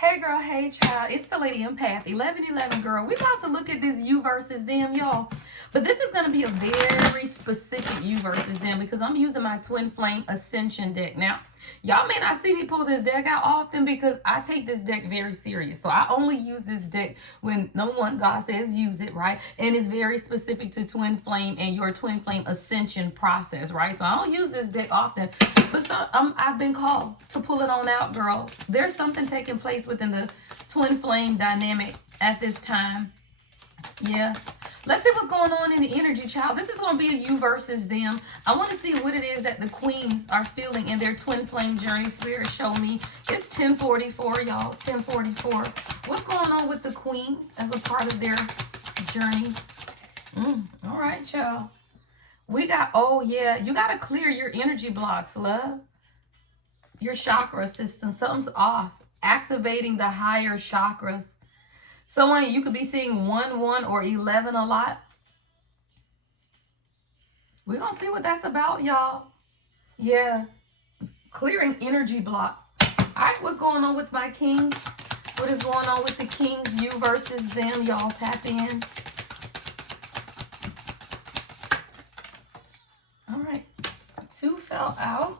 Hey girl, hey child, it's the Lady Empath, 1111 girl. We about to look at this you versus them, y'all. But this is going to be a very specific you versus them because I'm using my Twin Flame Ascension deck. Now, y'all may not see me pull this deck out often because I take this deck very serious. So I only use this deck when no one, God says use it, right? And it's very specific to Twin Flame and your Twin Flame Ascension process, right? So I don't use this deck often, but I've been called to pull it on out, girl. There's something taking place within the Twin Flame dynamic at this time. Yeah. Let's see what's going on in the energy, child. This is going to be a you versus them. I want to see what it is that the queens are feeling in their twin flame journey. Spirit, show me. It's 1044, y'all. 1044. What's going on with the queens as a part of their journey? All right, child. We got, oh yeah, you got to clear your energy blocks, love. Your chakra system. Something's off. Activating the higher chakras. Someone, you could be seeing 1, 1, or 11 a lot. We're going to see what that's about, y'all. Yeah. Clearing energy blocks. All right, what's going on with my kings? What is going on with the kings? You versus them. Y'all tap in. All right. 2 fell out.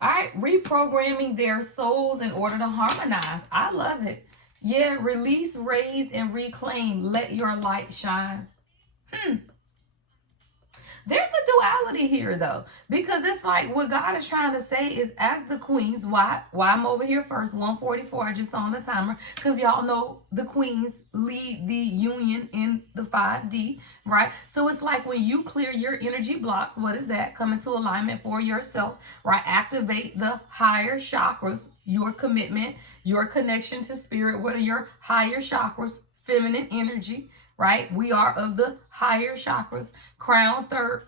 All right, reprogramming their souls in order to harmonize. I love it. Yeah, release, raise, and reclaim. Let your light shine. There's a duality here, though, because it's like what God is trying to say is, as the queens, why I'm over here first, 144, I just saw on the timer, because y'all know the queens lead the union in the 5D, right? So it's like when you clear your energy blocks, what is that? Come into alignment for yourself, right? Activate the higher chakras, your commitment, your connection to spirit. What are your higher chakras? Feminine energy, right? We are of the higher chakras. Crown, third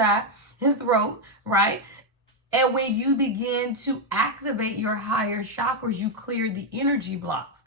eye, and throat, right? And when you begin to activate your higher chakras, you clear the energy blocks.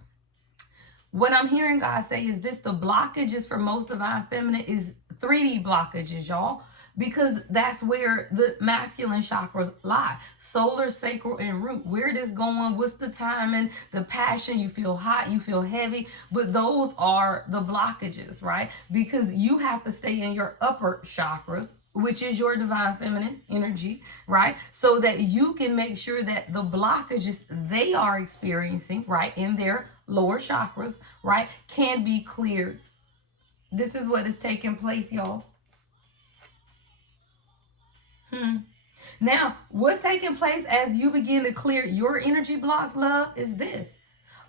What I'm hearing God say is this: the blockages for most divine feminine is 3D blockages, y'all. Because that's where the masculine chakras lie. Solar, sacral, and root. Where it is going, what's the timing, the passion, you feel hot, you feel heavy. But those are the blockages, right? Because you have to stay in your upper chakras, which is your divine feminine energy, right? So that you can make sure that the blockages they are experiencing, right, in their lower chakras, right, can be cleared. This is what is taking place, y'all. Now, what's taking place as you begin to clear your energy blocks, love, is this: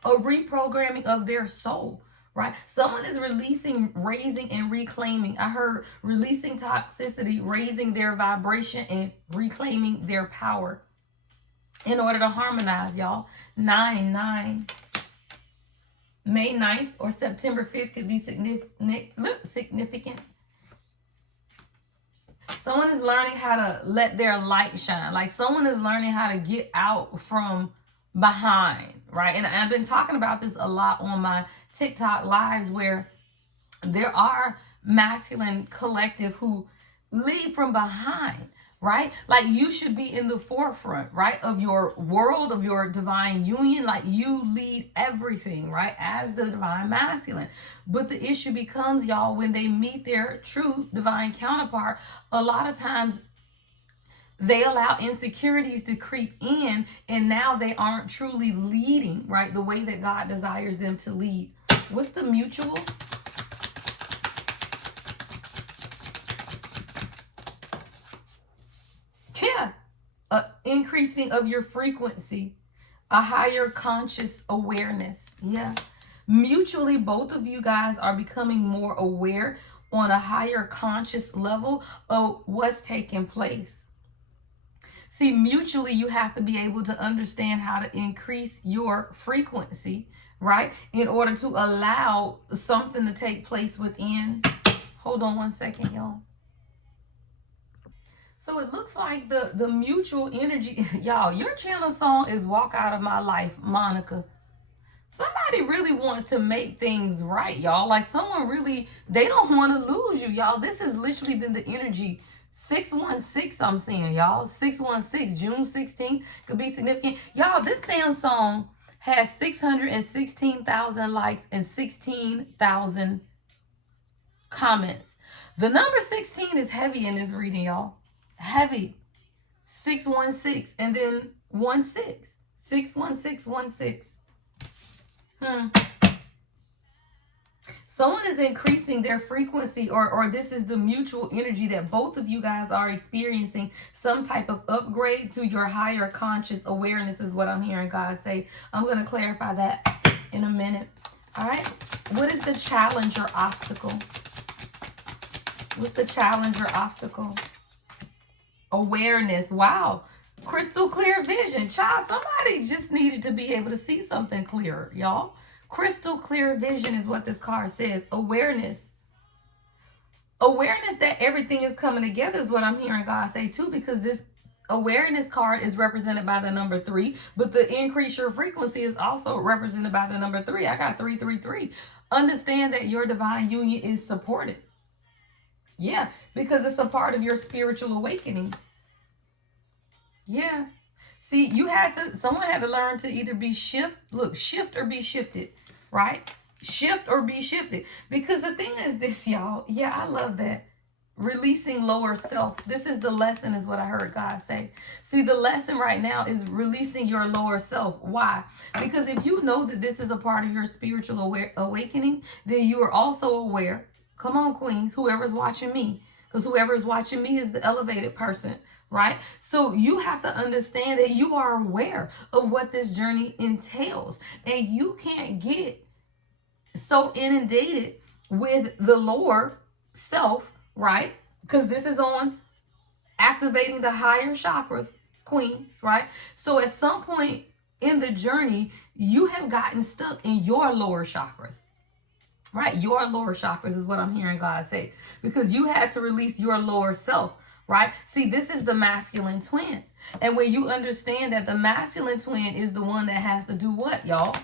a reprogramming of their soul, right? Someone is releasing, raising, and reclaiming. I heard releasing toxicity, raising their vibration, and reclaiming their power in order to harmonize, y'all. 9/9. May 9th or September 5th could be significant. Someone is learning how to let their light shine. Like someone is learning how to get out from behind, right? And I've been talking about this a lot on my TikTok lives, where there are masculine collective who lead from behind, right? Like you should be in the forefront, right, of your world, of your divine union. Like you lead everything, right, as the divine masculine. But the issue becomes, y'all, when they meet their true divine counterpart, a lot of times they allow insecurities to creep in, and now they aren't truly leading, right, the way that God desires them to lead. What's the mutual? Yeah, increasing of your frequency, a higher conscious awareness. Yeah. Mutually, both of you guys are becoming more aware on a higher conscious level of what's taking place. See, mutually, you have to be able to understand how to increase your frequency, right, in order to allow something to take place within. Hold on one second, y'all. So it looks like the mutual energy, y'all, your channel song is Walk Out of My Life, Monica. Somebody really wants to make things right, y'all. Like someone really, they don't want to lose you, y'all. This has literally been the energy 616, I'm seeing, y'all. 616, June 16th could be significant. Y'all, this damn song has 616,000 likes and 16,000 comments. The number 16 is heavy in this reading, y'all. Heavy. 616 and then 16. 61616. Someone is increasing their frequency, or this is the mutual energy that both of you guys are experiencing some type of upgrade to your higher conscious awareness is what I'm hearing God say. I'm going to clarify that in a minute. All right. What is the challenge or obstacle? What's the challenge or obstacle? Awareness. Wow. Crystal clear vision. Child, somebody just needed to be able to see something clearer, y'all. Crystal clear vision is what this card says. Awareness. Awareness that everything is coming together is what I'm hearing God say too, because this awareness card is represented by the number 3, but the increase your frequency is also represented by the number 3. I got 333. Understand that your divine union is supported. Yeah, because it's a part of your spiritual awakening. Yeah. See, someone had to learn to either be shift or be shifted, right? Shift or be shifted. Because the thing is this, y'all. Yeah, I love that. Releasing lower self. This is the lesson, is what I heard God say. See, the lesson right now is releasing your lower self. Why? Because if you know that this is a part of your spiritual awakening, then you are also aware. Come on, queens, whoever's watching me. Because whoever is watching me is the elevated person, right? So you have to understand that you are aware of what this journey entails. And you can't get so inundated with the lower self, right? Because this is on activating the higher chakras, queens, right? So at some point in the journey, you have gotten stuck in your lower chakras. Right? Your lower chakras is what I'm hearing God say. Because you had to release your lower self, right? See, this is the masculine twin. And when you understand that the masculine twin is the one that has to do what, y'all?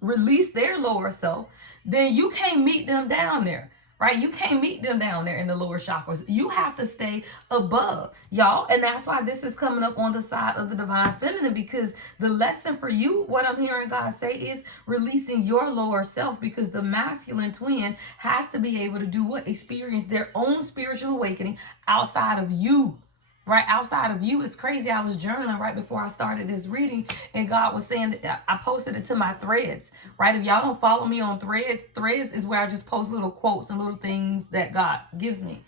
Release their lower self, then you can't meet them down there. Right? You can't meet them down there in the lower chakras. You have to stay above, y'all. And that's why this is coming up on the side of the divine feminine, because the lesson for you, what I'm hearing God say, is releasing your lower self, because the masculine twin has to be able to do what? Experience their own spiritual awakening outside of you. Right? Outside of you. It's crazy. I was journaling right before I started this reading, and God was saying that I posted it to my threads. Right? If y'all don't follow me on threads is where I just post little quotes and little things that God gives me.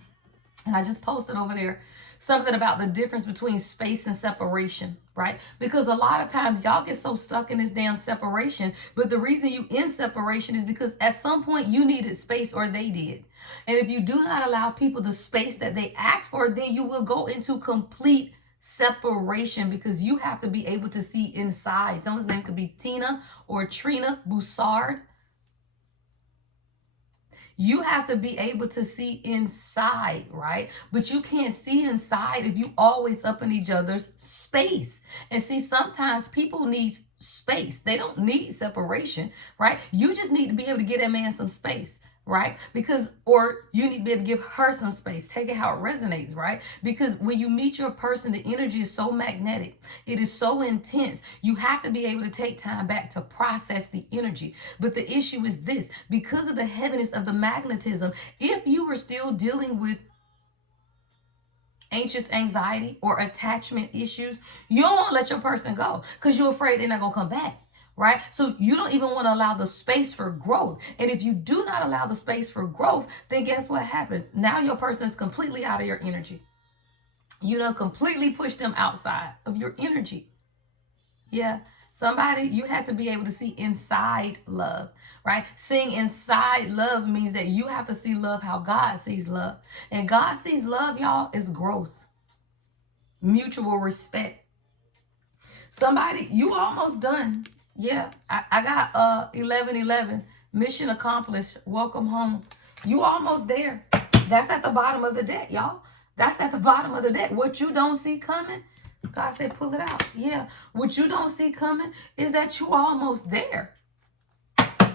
And I just posted over there something about the difference between space and separation, right? Because a lot of times y'all get so stuck in this damn separation, but the reason you in separation is because at some point you needed space, or they did. And if you do not allow people the space that they ask for, then you will go into complete separation, because you have to be able to see inside. Someone's name could be Tina or Trina Boussard. You have to be able to see inside, right? But you can't see inside if you always up in each other's space. And see, sometimes people need space. They don't need separation, right? You just need to be able to give that man some space, right? Because, or you need to be able to give her some space. Take it how it resonates, right? Because when you meet your person, the energy is so magnetic. It is so intense. You have to be able to take time back to process the energy. But the issue is this: because of the heaviness of the magnetism, if you are still dealing with anxious anxiety or attachment issues, you don't want to let your person go because you're afraid they're not going to come back. Right? So you don't even want to allow the space for growth. And if you do not allow the space for growth, then guess what happens? Now your person is completely out of your energy. You don't completely push them outside of your energy. Yeah. Somebody, you have to be able to see inside love, right? Seeing inside love means that you have to see love how God sees love. And God sees love, y'all, is growth, mutual respect. Somebody, you almost done. Yeah, I got 1111. Mission accomplished. Welcome home. You almost there. That's at the bottom of the deck, y'all. That's at the bottom of the deck. What you don't see coming, God said, pull it out. Yeah. What you don't see coming is that you almost there.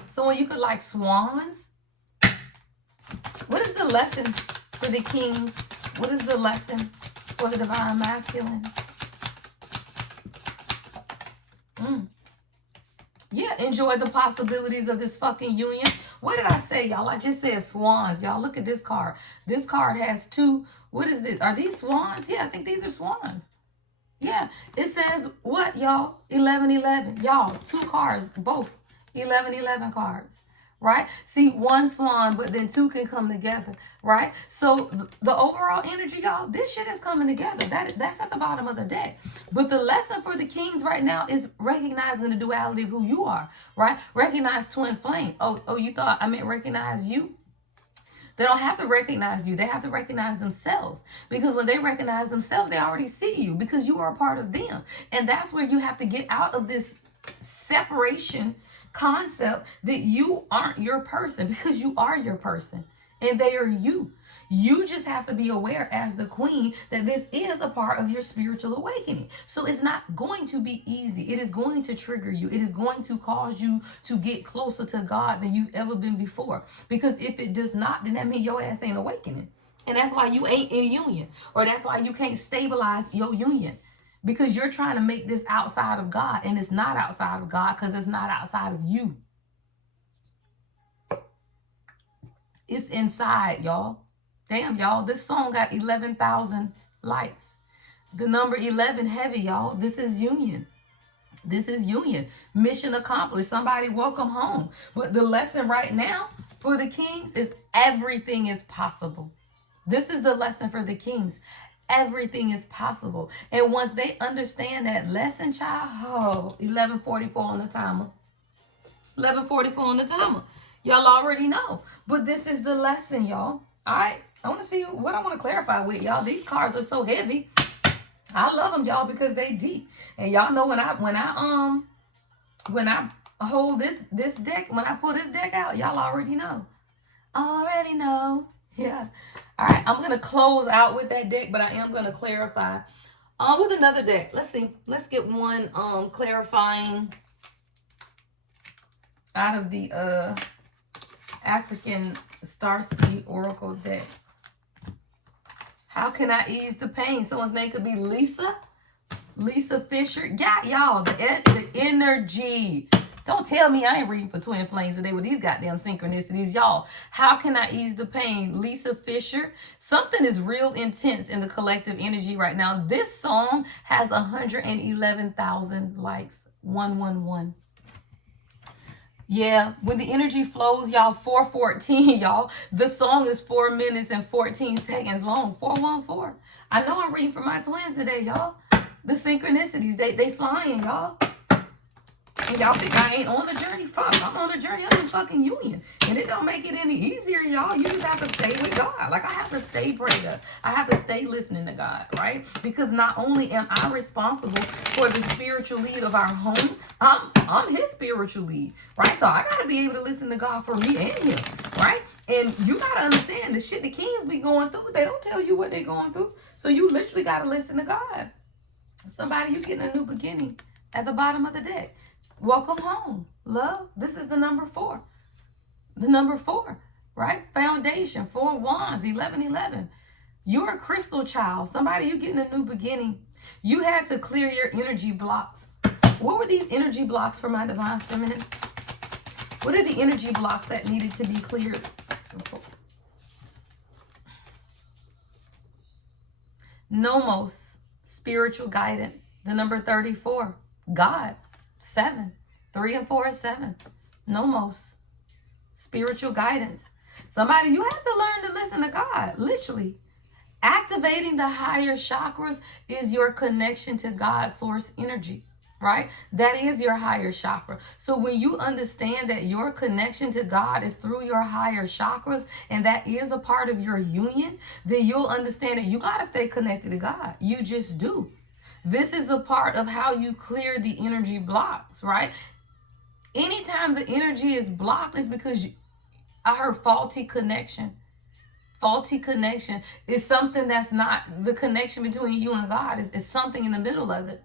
So when you could like swans, what is the lesson for the kings What is the lesson for the divine masculine? Yeah, enjoy the possibilities of this fucking union. What did I say, y'all? I just said swans. Y'all, look at this card. This card has two. What is this? Are these swans? Yeah, I think these are swans. Yeah, it says what, y'all? 11-11. Y'all, two cards, both 11-11 cards. Right? See, one swan, but then two can come together, right? So the overall energy, y'all, this shit is coming together. That's at the bottom of the deck. But the lesson for the kings right now is recognizing the duality of who you are, right? Recognize twin flame. Oh, you thought I meant recognize you? They don't have to recognize you. They have to recognize themselves. Because when they recognize themselves, they already see you because you are a part of them. And that's where you have to get out of this separation concept that you aren't your person, because you are your person and they are you. You just have to be aware as the queen that this is a part of your spiritual awakening. So it's not going to be easy. It is going to trigger you. It is going to cause you to get closer to God than you've ever been before. Because if it does not, then that means your ass ain't awakening. And that's why you ain't in union, or that's why you can't stabilize your union. Because you're trying to make this outside of God, and it's not outside of God because it's not outside of you. It's inside, y'all. Damn, y'all. This song got 11,000 likes. The number 11 heavy, y'all. This is union. This is union. Mission accomplished. Somebody welcome home. But the lesson right now for the kings is everything is possible. This is the lesson for the kings. Everything is possible. And once they understand that lesson, child, 11:44 on the timer. 11:44 on the timer. Y'all already know. But this is the lesson, y'all. All right. I want to see what I want to clarify with y'all. These cards are so heavy. I love them, y'all, because they deep. And y'all know when I hold this deck, when I pull this deck out, y'all already know. Already know. Yeah. All right, I'm going to close out with that deck, but I am going to clarify with another deck. Let's see. Let's get one clarifying out of the African Starseed Oracle deck. How can I ease the pain? Someone's name could be Lisa. Lisa Fisher. Yeah, y'all, the energy. Don't tell me I ain't reading for twin flames today with these goddamn synchronicities. Y'all, how can I ease the pain? Lisa Fisher. Something is real intense in the collective energy right now. This song has 111,000 likes. 111. Yeah, when the energy flows, y'all, 414, y'all. The song is 4 minutes and 14 seconds long. 414. I know I'm reading for my twins today, y'all. The synchronicities, they flying, y'all. And y'all think I ain't on the journey? Fuck, I'm on the journey. I'm in fucking union. And it don't make it any easier, y'all. You just have to stay with God. Like, I have to stay prayed up. I have to stay listening to God, right? Because not only am I responsible for the spiritual lead of our home, I'm his spiritual lead, right? So I got to be able to listen to God for me and him, right? And you got to understand the shit the kings be going through. They don't tell you what they're going through. So you literally got to listen to God. Somebody, you getting a new beginning at the bottom of the deck. Welcome home, love. This is the number 4. The number 4, right? Foundation, 4 wands, 11-11. You're a crystal child. Somebody, you getting a new beginning. You had to clear your energy blocks. What were these energy blocks for my divine feminine? What are the energy blocks that needed to be cleared? Nomos, spiritual guidance. The number 34, God. 7. 3 and 4 is 7. Nomos. Spiritual guidance. Somebody, you have to learn to listen to God. Literally. Activating the higher chakras is your connection to God's source energy. Right? That is your higher chakra. So when you understand that your connection to God is through your higher chakras, and that is a part of your union, then you'll understand that you got to stay connected to God. You just do. This is a part of how you clear the energy blocks, right? Anytime the energy is blocked, it's because I heard faulty connection. Faulty connection is something that's not the connection between you and God. It's something in the middle of it.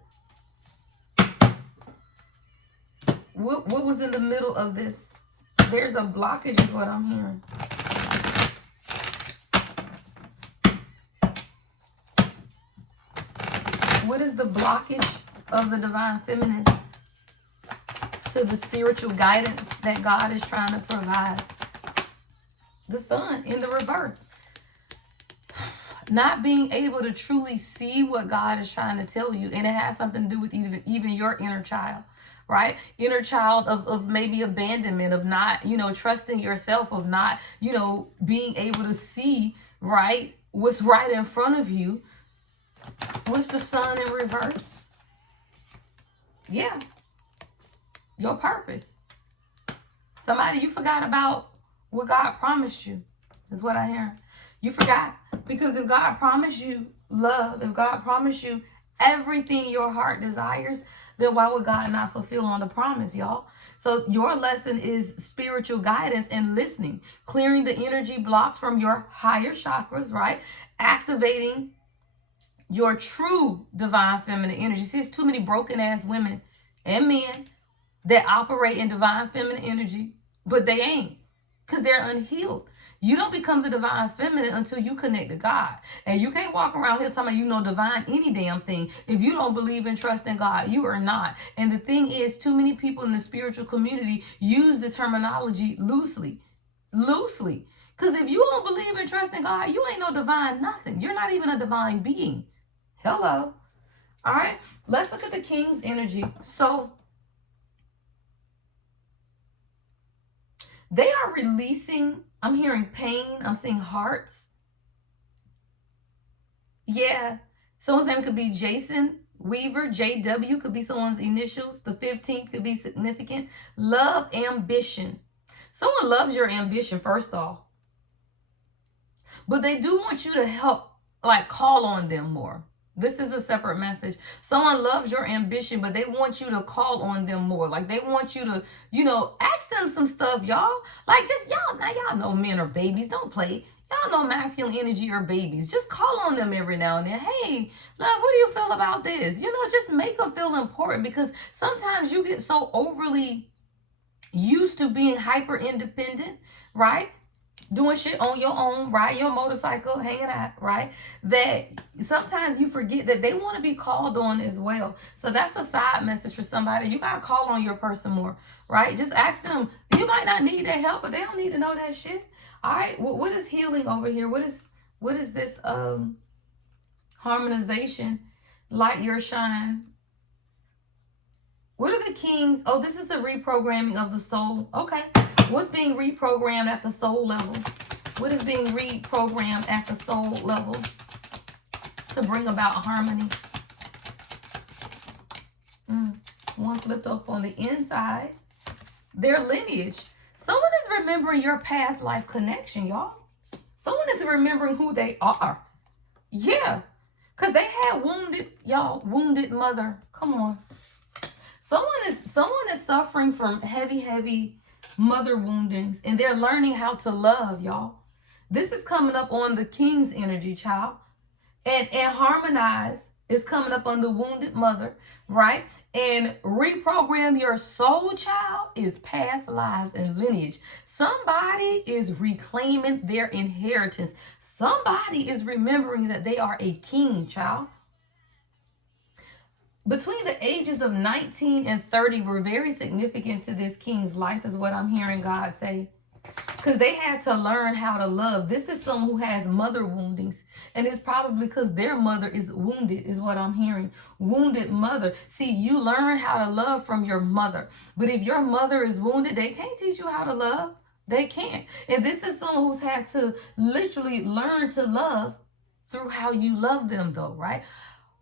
What was in the middle of this? There's a blockage is what I'm hearing. What is the blockage of the divine feminine to the spiritual guidance that God is trying to provide? The sun in the reverse. Not being able to truly see what God is trying to tell you. And it has something to do with even your inner child, right? Inner child of maybe abandonment, of not, trusting yourself, of not, being able to see, right, what's right in front of you. What's the sun in reverse? Yeah. Your purpose. Somebody, you forgot about what God promised you, is what I hear. You forgot. Because if God promised you love, if God promised you everything your heart desires, then why would God not fulfill on the promise, y'all? So your lesson is spiritual guidance and listening, clearing the energy blocks from your higher chakras, right? Activating your true divine feminine energy. See, it's too many broken ass women and men that operate in divine feminine energy, but they ain't, because they're unhealed. You don't become the divine feminine until you connect to God. And you can't walk around here talking about divine any damn thing. If you don't believe and trust in God, you are not. And the thing is, too many people in the spiritual community use the terminology loosely. Because if you don't believe and trust in God, you ain't no divine nothing. You're not even a divine being. Hello. All right. Let's look at the king's energy. So they are releasing, I'm hearing pain, I'm seeing hearts. Yeah. Someone's name could be Jason Weaver, JW could be someone's initials. The 15th could be significant. Love, ambition. Someone loves your ambition, first off. But they do want you to help, call on them more. This is a separate message. Someone loves your ambition, but they want you to call on them more. They want you to, ask them some stuff, y'all. Y'all know men are babies. Don't play. Y'all know masculine energy are babies. Just call on them every now and then. Hey, love, what do you feel about this? Just make them feel important, because sometimes you get so overly used to being hyper independent, right? Doing shit on your own, riding your motorcycle, hanging out, right? That sometimes you forget that they want to be called on as well. So that's a side message for somebody. You got to call on your person more, right? Just ask them. You might not need their help, but they don't need to know that shit. All right, what is healing over here? What is this harmonization? Light your shine. What are the kings? Oh, this is the reprogramming of the soul. Okay. What's being reprogrammed at the soul level? What is being reprogrammed at the soul level to bring about harmony? One flipped up on the inside. Their lineage. Someone is remembering your past life connection, y'all. Someone is remembering who they are. Yeah. Because they had wounded mother. Come on. Someone is suffering from heavy mother woundings, and they're learning how to love, y'all. This is coming up on the king's energy, child. And harmonize is coming up on the wounded mother, right? And reprogram your soul, child, is past lives and lineage. Somebody is reclaiming their inheritance. Somebody is remembering that they are a king, child. Between the ages of 19 and 30 were very significant to this king's life, is what I'm hearing God say. Because they had to learn how to love. This is someone who has mother woundings. And it's probably because their mother is wounded, is what I'm hearing. Wounded mother. See, you learn how to love from your mother. But if your mother is wounded, they can't teach you how to love. They can't. And this is someone who's had to literally learn to love through how you love them, though, right?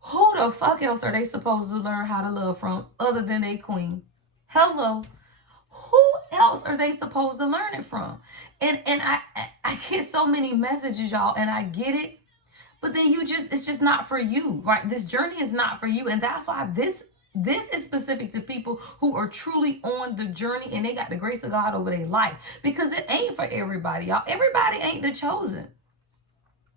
Who the fuck else are they supposed to learn how to love from other than a queen? Hello. Who else are they supposed to learn it from? And I get so many messages, y'all, and I get it. But then it's just not for you, right? This journey is not for you. And that's why this is specific to people who are truly on the journey and they got the grace of God over their life. Because it ain't for everybody, y'all. Everybody ain't the chosen.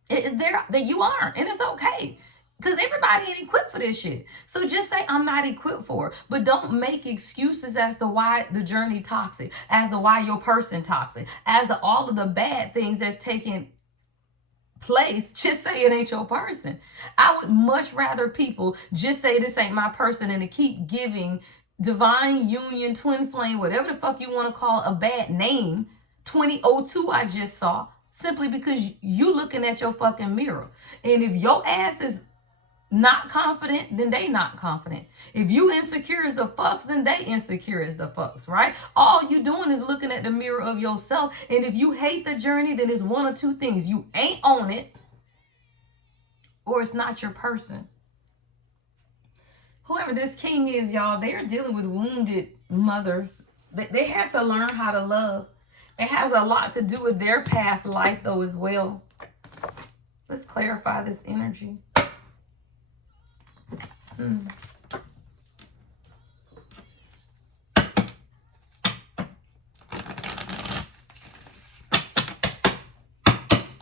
You aren't, and it's okay. Because everybody ain't equipped for this shit. So just say, I'm not equipped for it. But don't make excuses as to why the journey toxic, as to why your person toxic, as to all of the bad things that's taking place, just say it ain't your person. I would much rather people just say this ain't my person and to keep giving divine union, twin flame, whatever the fuck you want to call a bad name, 2002 I just saw, simply because you looking at your fucking mirror. And if your ass is not confident, then they not confident. If you insecure as the fucks, then they insecure as the fucks, right? All you doing is looking at the mirror of yourself. And if you hate the journey, then it's one or two things. You ain't on it, or it's not your person. Whoever this king is, y'all, they are dealing with wounded mothers. They had to learn how to love. It has a lot to do with their past life, though, as well. Let's clarify this energy.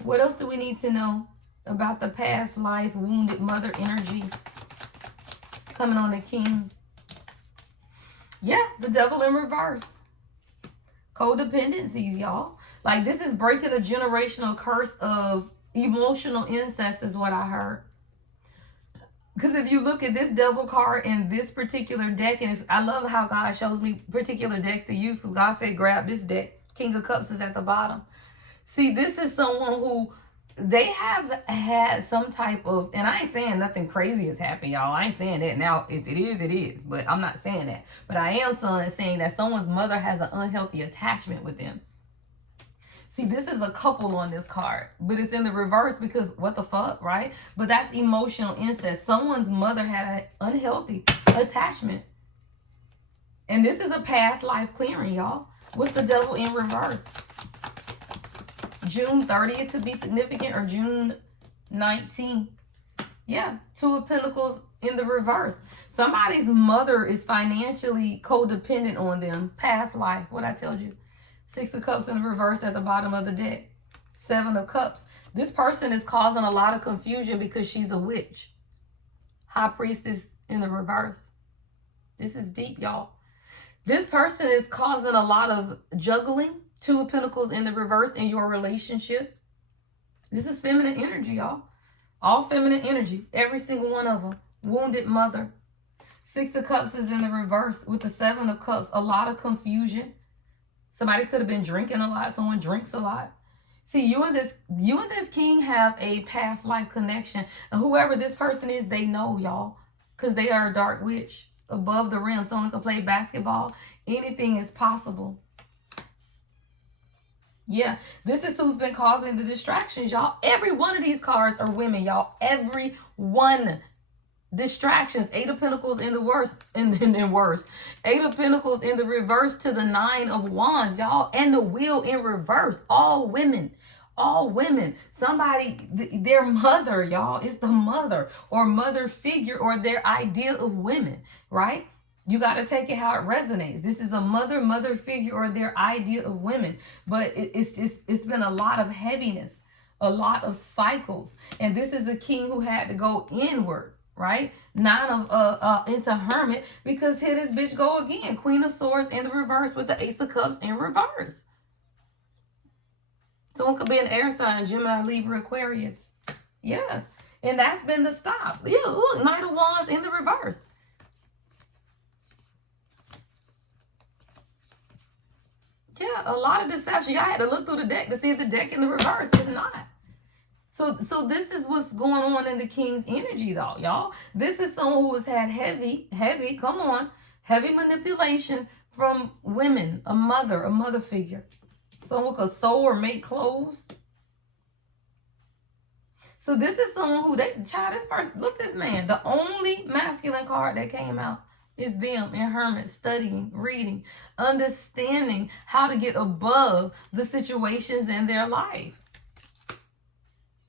What else do we need to know about the past life wounded mother energy coming on the kings? Yeah, the devil in reverse. Codependencies, y'all. Like, this is breaking a generational curse of emotional incest is what I heard. Because if you look at this devil card in this particular deck, and I love how God shows me particular decks to use, because God said grab this deck. King of Cups is at the bottom. See, this is someone who they have had some type of, and I ain't saying nothing crazy has happened, y'all. I ain't saying that. Now, if it is, it is. But I'm not saying that. But I am saying that someone's mother has an unhealthy attachment with them. See, this is a couple on this card, but it's in the reverse because what the fuck, right? But that's emotional incest. Someone's mother had an unhealthy attachment. And this is a past life clearing, y'all. What's the devil in reverse? June 30th could be significant, or June 19th. Yeah, Two of Pentacles in the reverse. Somebody's mother is financially codependent on them. Past life, what I told you. Six of Cups in the reverse at the bottom of the deck. Seven of Cups. This person is causing a lot of confusion because she's a witch. High Priestess in the reverse. This is deep, y'all. This person is causing a lot of juggling. Two of Pentacles in the reverse in your relationship. This is feminine energy, y'all. All feminine energy. Every single one of them. Wounded mother. Six of Cups is in the reverse with the Seven of Cups. A lot of confusion. Somebody could have been drinking a lot. Someone drinks a lot. See, you and this king have a past life connection. And whoever this person is, they know, y'all. Because they are a dark witch. Above the rim. Someone can play basketball. Anything is possible. Yeah, this is who's been causing the distractions, y'all. Every one of these cards are women, y'all. Every one. Distractions. Eight of Pentacles in the worst, and then worse. Eight of Pentacles in the reverse to the Nine of Wands, y'all. And the Wheel in reverse. All women. All women. Somebody, their mother, y'all, is the mother or mother figure or their idea of women, right? You got to take it how it resonates. This is a mother figure or their idea of women. But it's been a lot of heaviness, a lot of cycles. And this is a king who had to go inward, right? Nine of into Hermit, because here this bitch go again. Queen of Swords in the reverse with the Ace of Cups in reverse. Someone could be an air sign, Gemini, Libra, Aquarius. Yeah. And that's been the stop. Yeah, look, Knight of Wands in the reverse. Yeah, a lot of deception. Y'all had to look through the deck to see if the deck in the reverse is not. So this is what's going on in the king's energy, though, y'all. This is someone who has had heavy, come on, heavy manipulation from women, a mother figure. Someone could sew or make clothes. So this is someone who, this person, look this man. The only masculine card that came out is them in Hermit, studying, reading, understanding how to get above the situations in their life.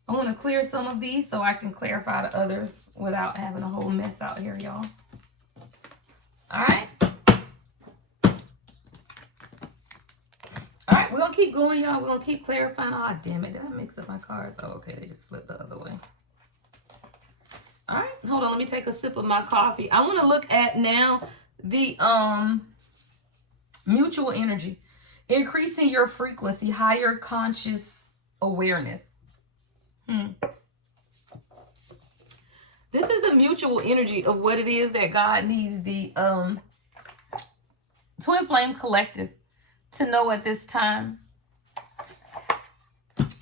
I want to clear some of these so I can clarify to others without having a whole mess out here, y'all. All right. All right, we're going to keep going, y'all. We're going to keep clarifying. Oh, damn it. Did I mix up my cards? Oh, okay. They just flipped the other way. All right. Hold on. Let me take a sip of my coffee. I want to look at now the mutual energy. Increasing your frequency, higher conscious awareness. This is the mutual energy of what it is that God needs the Twin Flame Collective to know at this time.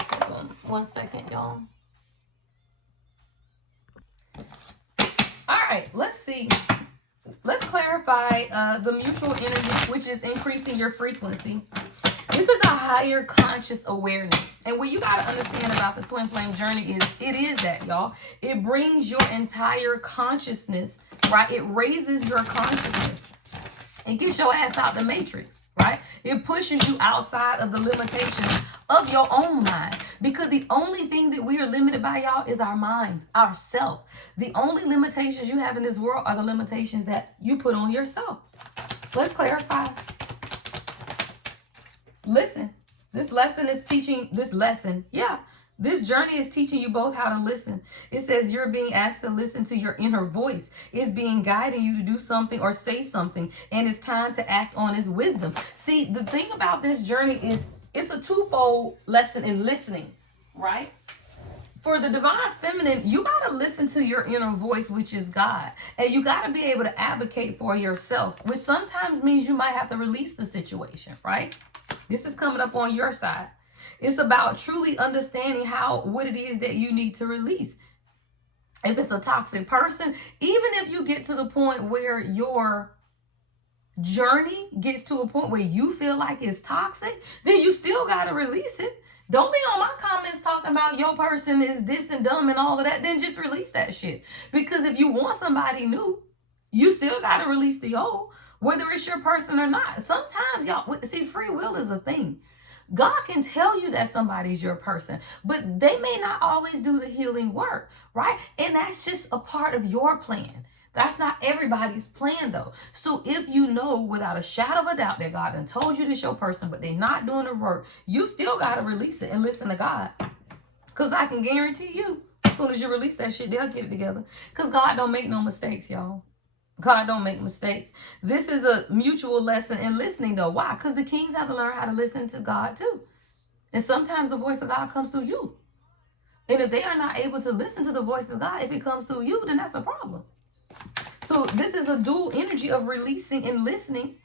Hold on 1 second, y'all. All right, let's see. Let's clarify the mutual energy, which is increasing your frequency. This is a higher conscious awareness. And what you got to understand about the Twin Flame journey is it is that, y'all. It brings your entire consciousness, right? It raises your consciousness. It gets your ass out the matrix, right? It pushes you outside of the limitations of your own mind. Because the only thing that we are limited by, y'all, is our minds, ourself. The only limitations you have in this world are the limitations that you put on yourself. Let's clarify. Listen, this lesson is teaching, this journey is teaching you both how to listen. It says you're being asked to listen to your inner voice. It's being guiding you to do something or say something, and it's time to act on its wisdom. See, the thing about this journey is it's a twofold lesson in listening, right? For the divine feminine, you got to listen to your inner voice, which is God. And you got to be able to advocate for yourself, which sometimes means you might have to release the situation, right? This is coming up on your side. It's about truly understanding what it is that you need to release. If it's a toxic person, even if you get to the point where your journey gets to a point where you feel like it's toxic, then you still got to release it. Don't be on my comments talking about your person is this and dumb and all of that. Then just release that shit. Because if you want somebody new, you still got to release the old, whether it's your person or not. Sometimes, y'all, see, free will is a thing. God can tell you that somebody's your person, but they may not always do the healing work, right? And that's just a part of your plan. That's not everybody's plan, though. So if you know without a shadow of a doubt that God done told you this your person, but they're not doing the work, you still got to release it and listen to God. Because I can guarantee you, as soon as you release that shit, they'll get it together. Because God don't make no mistakes, y'all. God don't make mistakes. This is a mutual lesson in listening, though. Why? Because the kings have to learn how to listen to God, too. And sometimes the voice of God comes through you. And if they are not able to listen to the voice of God, if it comes through you, then that's a problem. So this is a dual energy of releasing and listening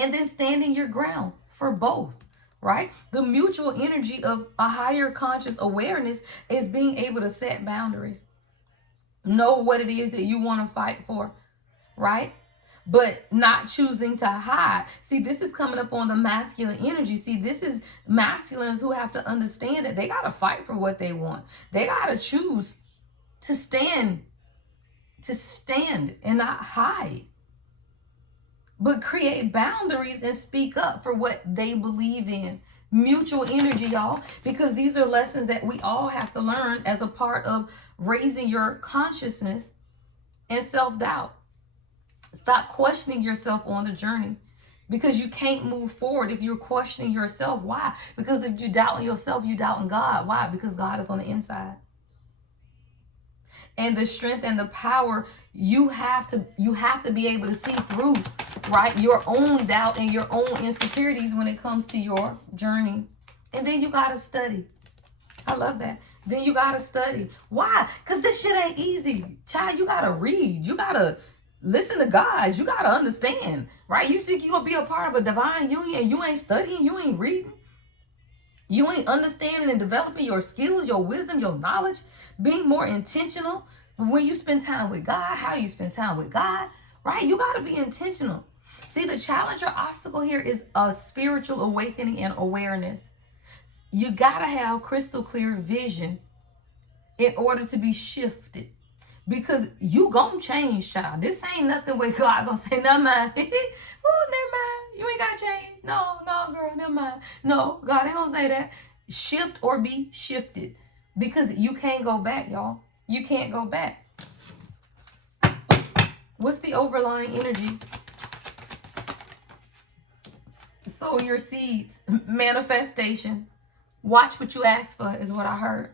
and then standing your ground for both, right? The mutual energy of a higher conscious awareness is being able to set boundaries. Know what it is that you want to fight for, right? But not choosing to hide. See, this is coming up on the masculine energy. See, this is masculines who have to understand that they got to fight for what they want. They got to choose to stand and not hide, but create boundaries and speak up for what they believe in. Mutual energy, y'all, because these are lessons that we all have to learn as a part of raising your consciousness and self-doubt. Stop questioning yourself on the journey, because you can't move forward if you're questioning yourself. Why? Because if you doubt in yourself, you doubt in God. Why? Because God is on the inside. And the strength and the power, you have to be able to see through, right, your own doubt and your own insecurities when it comes to your journey. And then you got to study. I love that. Then you got to study. Why? Because this shit ain't easy. Child, you got to read. You got to listen to God. You got to understand, right? You think you're going to be a part of a divine union and you ain't studying, you ain't reading, you ain't understanding and developing your skills, your wisdom, your knowledge, being more intentional when you spend time with God, how you spend time with God, right? You got to be intentional. See, the challenge or obstacle here is a spiritual awakening and awareness. You got to have crystal clear vision in order to be shifted. Because you gonna change, child. This ain't nothing where God gonna say, never mind. Oh, never mind. You ain't gotta change. No, girl, never mind. No, God ain't gonna say that. Shift or be shifted. Because you can't go back, y'all. You can't go back. What's the overlying energy? Sow your seeds. Manifestation. Watch what you ask for is what I heard.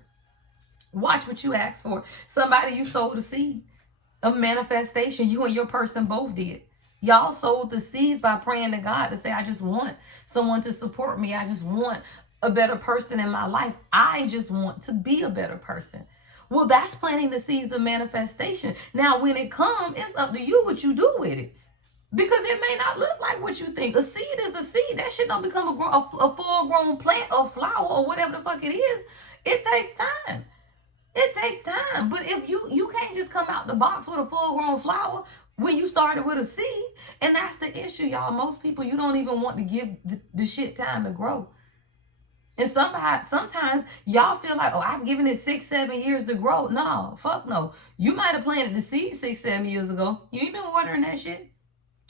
Watch what you ask for. Somebody, you sowed a seed of manifestation. You and your person both did. Y'all sowed the seeds by praying to God to say, I just want someone to support me. I just want a better person in my life. I just want to be a better person. Well, that's planting the seeds of manifestation. Now, when it comes, it's up to you what you do with it. Because it may not look like what you think. A seed is a seed. That shit don't become a full-grown plant or flower or whatever the fuck it is. It takes time. It takes time. But if you can't just come out the box with a full-grown flower when you started with a seed. And that's the issue, y'all. Most people, you don't even want to give the shit time to grow. And sometimes y'all feel like, oh, I've given it 6-7 years to grow. No, fuck no. You might have planted the seed 6-7 years ago. You ain't been watering that shit.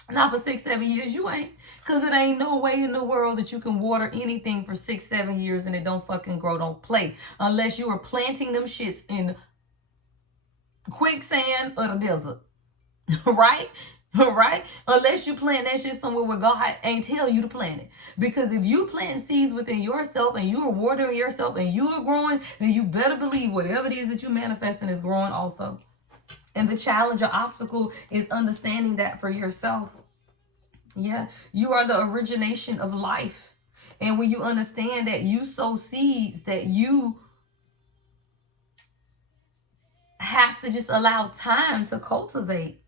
Not for 6-7 years, you ain't. Because it ain't no way in the world that you can water anything for 6-7 years and it don't fucking grow. Don't play. Unless you are planting them shits in quicksand or the desert. Right? Right? Unless you plant that shit somewhere where God ain't tell you to plant it. Because if you plant seeds within yourself and you are watering yourself and you are growing, then you better believe whatever it is that you manifesting is growing also. And the challenge or obstacle is understanding that for yourself. Yeah, you are the origination of life. And when you understand that you sow seeds, that you have to just allow time to cultivate.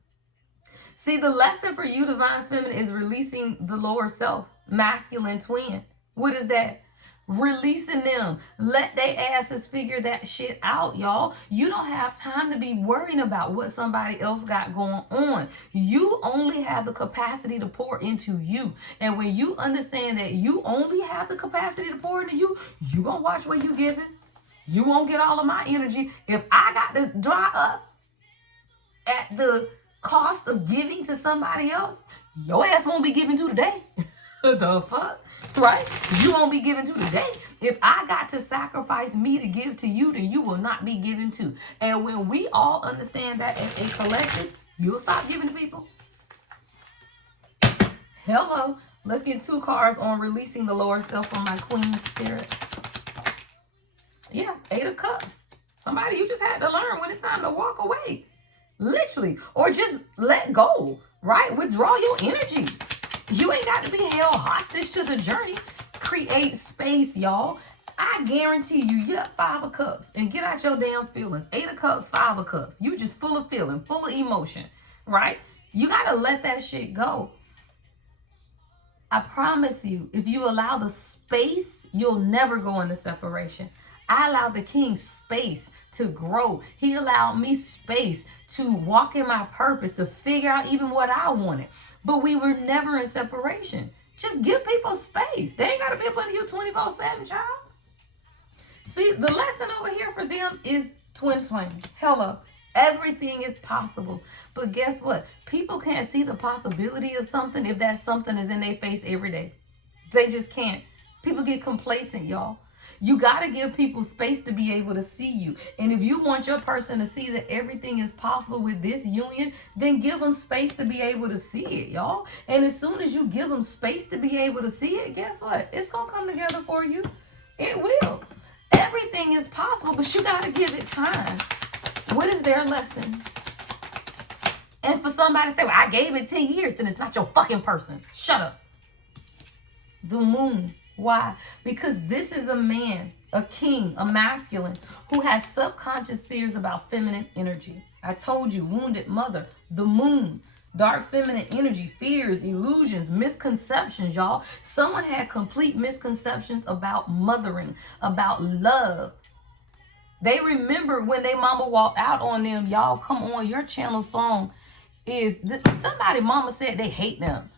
See, the lesson for you, Divine Feminine, is releasing the lower self, masculine twin. What is that? Releasing them. Let they asses figure that shit out, y'all. You don't have time to be worrying about what somebody else got going on. You only have the capacity to pour into you. And when you understand that you only have the capacity to pour into you, you gonna watch what you giving. You won't get all of my energy. If I got to dry up at the cost of giving to somebody else, your ass won't be giving to today. The fuck? Right? You won't be giving to today. If I got to sacrifice me to give to you, then you will not be giving to. And when we all understand that as a collective, you'll stop giving to people. Hello. Let's get 2 cards on releasing the lower self from my queen spirit. Yeah, 8 of Cups. Somebody, you just had to learn when it's time to walk away. Literally. Or just let go, right? Withdraw your energy. You ain't got to be held hostage to the journey. Create space, y'all. I guarantee you, you got 5 of Cups. And get out your damn feelings. 8 of Cups, 5 of Cups. You just full of feeling, full of emotion, right? You got to let that shit go. I promise you, if you allow the space, you'll never go into separation. I allowed the king space to grow. He allowed me space to walk in my purpose, to figure out even what I wanted. But we were never in separation. Just give people space. They ain't got to be up under you 24/7, child. See, the lesson over here for them is twin flame. Hello. Everything is possible. But guess what? People can't see the possibility of something if that something is in their face every day. They just can't. People get complacent, y'all. You got to give people space to be able to see you. And if you want your person to see that everything is possible with this union, then give them space to be able to see it, y'all. And as soon as you give them space to be able to see it, guess what? It's going to come together for you. It will. Everything is possible, but you got to give it time. What is their lesson? And for somebody to say, well, I gave it 10 years, then it's not your fucking person. Shut up. The moon. Why? Because this is a man, a king, a masculine, who has subconscious fears about feminine energy. I told you, wounded mother, the moon, dark feminine energy, fears, illusions, misconceptions, y'all. Someone had complete misconceptions about mothering, about love. They remember when their mama walked out on them. Y'all, come on, your channel song is, somebody mama said they hate them.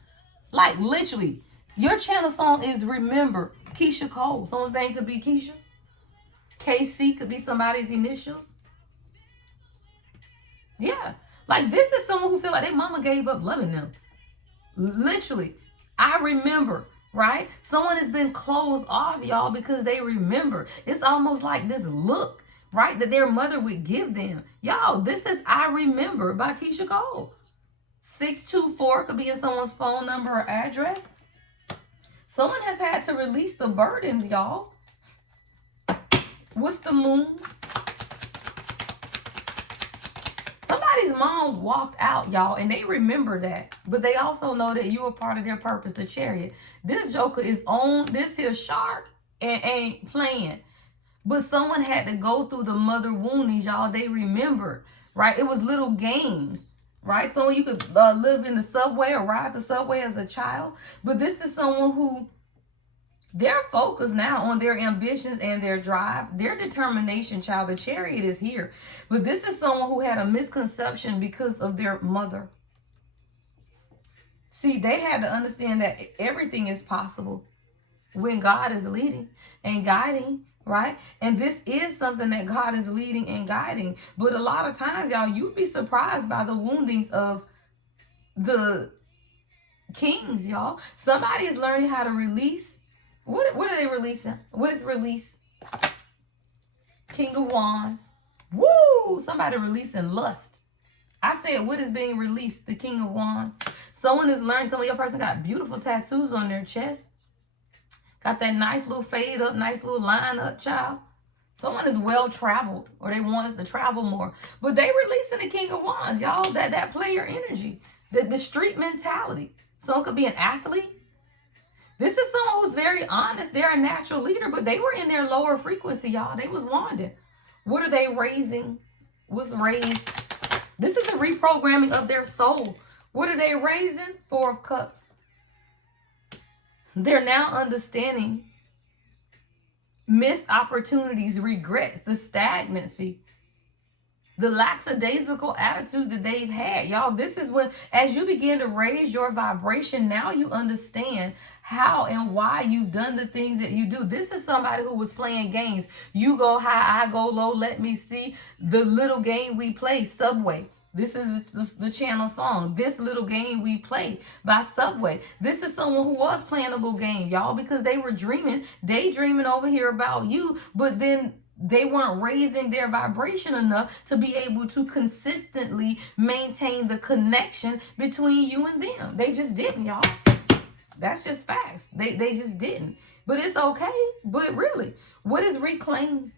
Like, literally. Your channel song is Remember. Keisha Cole. Someone's name could be Keisha. KC could be somebody's initials. Yeah. Like, this is someone who feel like their mama gave up loving them. Literally. I remember, right? Someone has been closed off, y'all, because they remember. It's almost like this look, right, that their mother would give them. Y'all, this is I Remember by Keisha Cole. 624 could be in someone's phone number or address. Someone has had to release the burdens, y'all. What's the moon? Somebody's mom walked out, y'all, and they remember that. But they also know that you are part of their purpose, the Chariot. This joker is on this here shark. and ain't playing. But someone had to go through the mother woundings, y'all. They remembered, right? It was little games, right? So you could live in the subway or ride the subway as a child. But this is someone who they're focused now on their ambitions and their drive, their determination, child. The chariot is here. But this is someone who had a misconception because of their mother. See, they had to understand that everything is possible when God is leading and guiding, right? And this is something that God is leading and guiding. But a lot of times, y'all, you'd be surprised by the woundings of the kings, y'all. Somebody is learning how to release. What are they releasing? What is release? King of Wands. Woo! Somebody releasing lust. I said, what is being released? The King of Wands. Someone is learning. Some of your person got beautiful tattoos on their chest. Got that nice little fade up, nice little line up, child. Someone is well traveled, or they want to travel more. But they releasing the King of Wands, y'all. That player energy, the street mentality. Someone could be an athlete. This is someone who's very honest. They're a natural leader, but they were in their lower frequency, y'all. They was wandering. What are they raising? What's raised? This is a reprogramming of their soul. What are they raising? Four of Cups. They're now understanding missed opportunities, regrets, the stagnancy, the lackadaisical attitude that they've had. Y'all, this is when, as you begin to raise your vibration, now you understand how and why you've done the things that you do. This is somebody who was playing games. You go high, I go low, let me see. The little game we play, Subway. This is the channel song. This little game we play by Subway. This is someone who was playing a little game, y'all, because they were dreaming, daydreaming over here about you, but then they weren't raising their vibration enough to be able to consistently maintain the connection between you and them. They just didn't, y'all. That's just facts. They just didn't. But it's okay. But really, what is reclaim?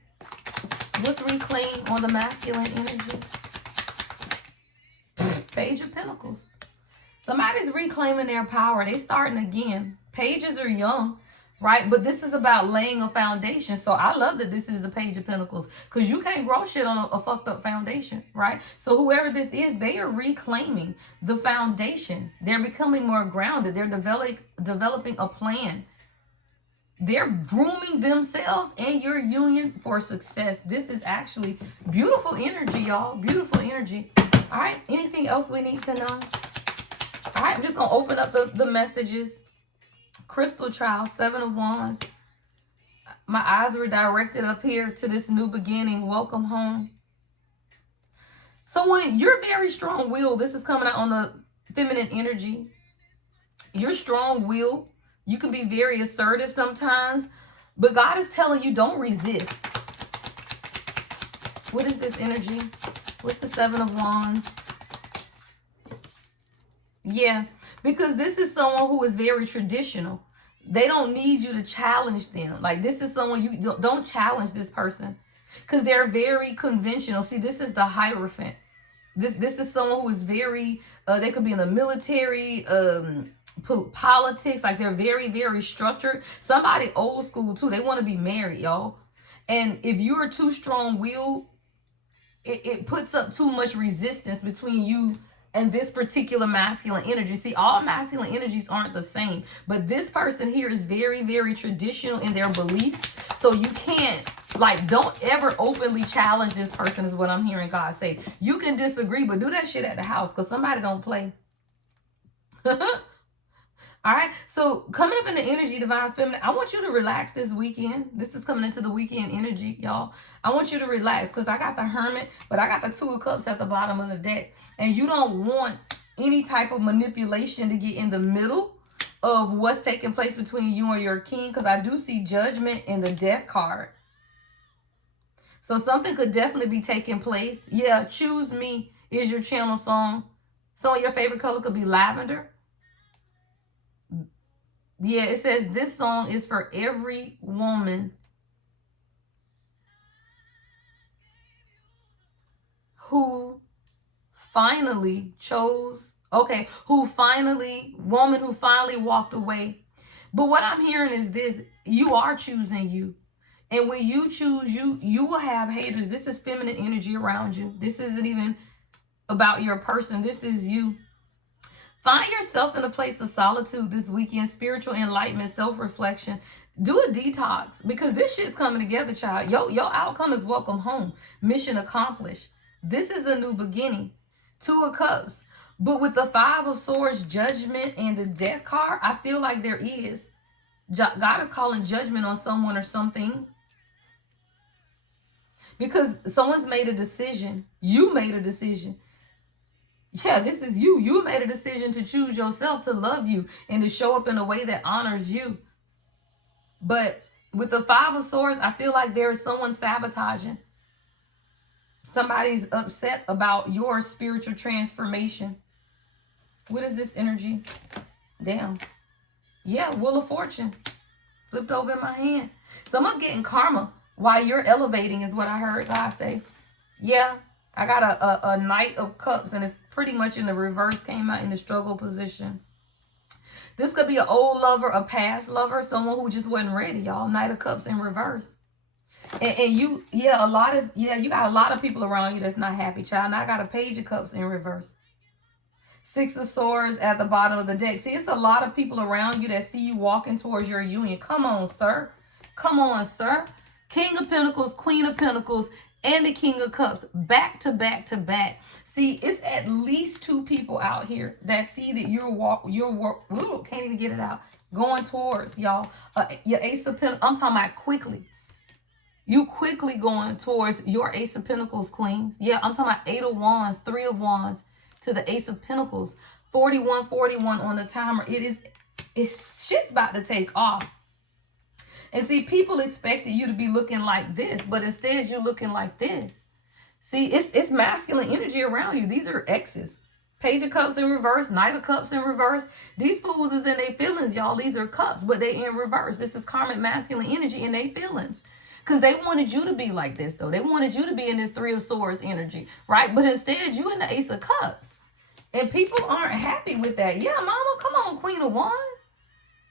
What's reclaim on the masculine energy? Page of Pentacles. Somebody's reclaiming their power. They starting again. Pages are young, right? But this is about laying a foundation. So I love that this is the Page of Pentacles, because you can't grow shit on a fucked up foundation, right? So whoever this is, they are reclaiming the foundation. They're becoming more grounded. They're developing a plan. They're grooming themselves and your union for success. This is actually beautiful energy, y'all. Beautiful energy. All right, anything else we need to know? All right, I'm just going to open up the messages. Crystal Child, 7 of Wands. My eyes were directed up here to this new beginning. Welcome home. So when you're very strong-willed, this is coming out on the feminine energy. You're strong-willed. You can be very assertive sometimes, but God is telling you, don't resist. What is this energy? What's the 7 of Wands? Yeah, because this is someone who is very traditional. They don't need you to challenge them. Like, this is someone you don't challenge this person, because they're very conventional. See, this is the Hierophant. This is someone who is very, they could be in the military, politics. Like, they're very, very structured. Somebody old school too. They want to be married, y'all. And if you are too strong-willed, it puts up too much resistance between you and this particular masculine energy. See, all masculine energies aren't the same, but this person here is very, very traditional in their beliefs. So you can't, like, don't ever openly challenge this person, is what I'm hearing God say. You can disagree, but do that shit at the house, because somebody don't play. All right, so coming up in the energy, Divine Feminine, I want you to relax this weekend. This is coming into the weekend energy, y'all. I want you to relax, because I got the Hermit, but I got the 2 of Cups at the bottom of the deck. And you don't want any type of manipulation to get in the middle of what's taking place between you and your king, because I do see Judgment in the Death card. So something could definitely be taking place. Yeah, Choose Me is your channel song. Some of your favorite color could be lavender. Yeah, it says this song is for every woman who finally chose, woman who finally walked away But what I'm hearing is this: you are choosing you. And when you choose you, you will have haters. This is feminine energy around you. This isn't even about your person. This is you. Find yourself in a place of solitude this weekend, spiritual enlightenment, self-reflection. Do a detox because this shit's coming together, child. Your outcome is welcome home. Mission accomplished. This is a new beginning. 2 of Cups. But with the 5 of Swords, judgment, and the Death card, I feel like there is. God is calling judgment on someone or something. Because someone's made a decision. You made a decision. Yeah, this is you. You made a decision to choose yourself, to love you, and to show up in a way that honors you. But with the 5 of Swords, I feel like there is someone sabotaging. Somebody's upset about your spiritual transformation. What is this energy? Damn. Yeah, Wheel of Fortune. Flipped over in my hand. Someone's getting karma while you're elevating is what I heard God say. Yeah. I got a Knight of Cups, and it's pretty much in the reverse, came out in the struggle position. This could be an old lover, a past lover, someone who just wasn't ready, y'all. Knight of Cups in reverse. And you, yeah, you got a lot of people around you that's not happy, child. Now I got a Page of Cups in reverse. 6 of Swords at the bottom of the deck. See, it's a lot of people around you that see you walking towards your union. Come on, sir. Come on, sir. King of Pentacles, Queen of Pentacles, and the King of Cups, back to back to back. See, it's at least 2 people out here that see that can't even get it out, going towards y'all. Your Ace of Pentacles, I'm talking about quickly. You quickly going towards your Ace of Pentacles, Queens. Yeah, I'm talking about 8 of Wands, 3 of Wands to the Ace of Pentacles. 41 on the timer. It's shit's about to take off. And see, people expected you to be looking like this, but instead you're looking like this. See, it's masculine energy around you. These are exes. Page of Cups in reverse, Knight of Cups in reverse. These fools is in their feelings, y'all. These are cups, but they in reverse. This is karmic masculine energy in their feelings. Because they wanted you to be like this, though. They wanted you to be in this 3 of Swords energy, right? But instead, you in the Ace of Cups. And people aren't happy with that. Yeah, mama, come on, Queen of Wands.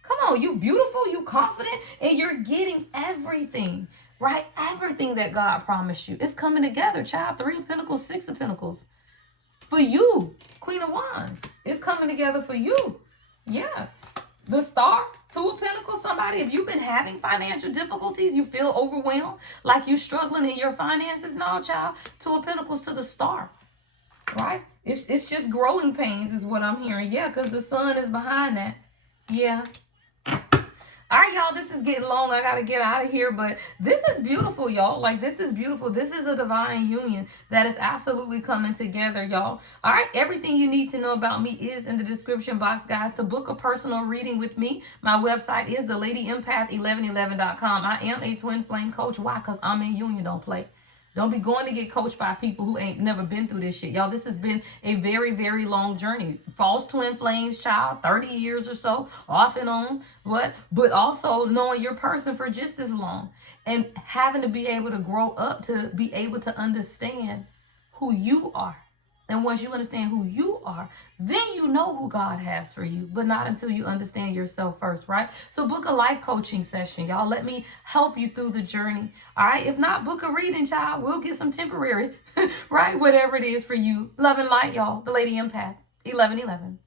Come on, you beautiful, you confident, and you're getting everything, right? Everything that God promised you. It's coming together, child. 3 of Pentacles, 6 of Pentacles. For you, Queen of Wands. It's coming together for you. Yeah. The Star, 2 of Pentacles. Somebody, if you've been having financial difficulties, you feel overwhelmed, like you're struggling in your finances. No, child. 2 of Pentacles to the Star, right? It's just growing pains is what I'm hearing. Yeah, because the Sun is behind that. Yeah. All right, y'all, this is getting long. I got to get out of here, but this is beautiful, y'all. Like, this is beautiful. This is a divine union that is absolutely coming together, y'all. All right, everything you need to know about me is in the description box, guys. To book a personal reading with me, my website is thelady1111.com. I am a twin flame coach. Why? Because I'm in union. Don't play. Don't be going to get coached by people who ain't never been through this shit. Y'all, this has been a very, very long journey. False twin flames, child, 30 years or so, off and on. What? But also knowing your person for just as long. And having to be able to grow up to be able to understand who you are. And once you understand who you are, then you know who God has for you, but not until you understand yourself first, right? So book a life coaching session, y'all. Let me help you through the journey, all right? If not, book a reading, child. We'll get some temporary, right? Whatever it is for you. Love and light, y'all. The Lady Empath, 1111.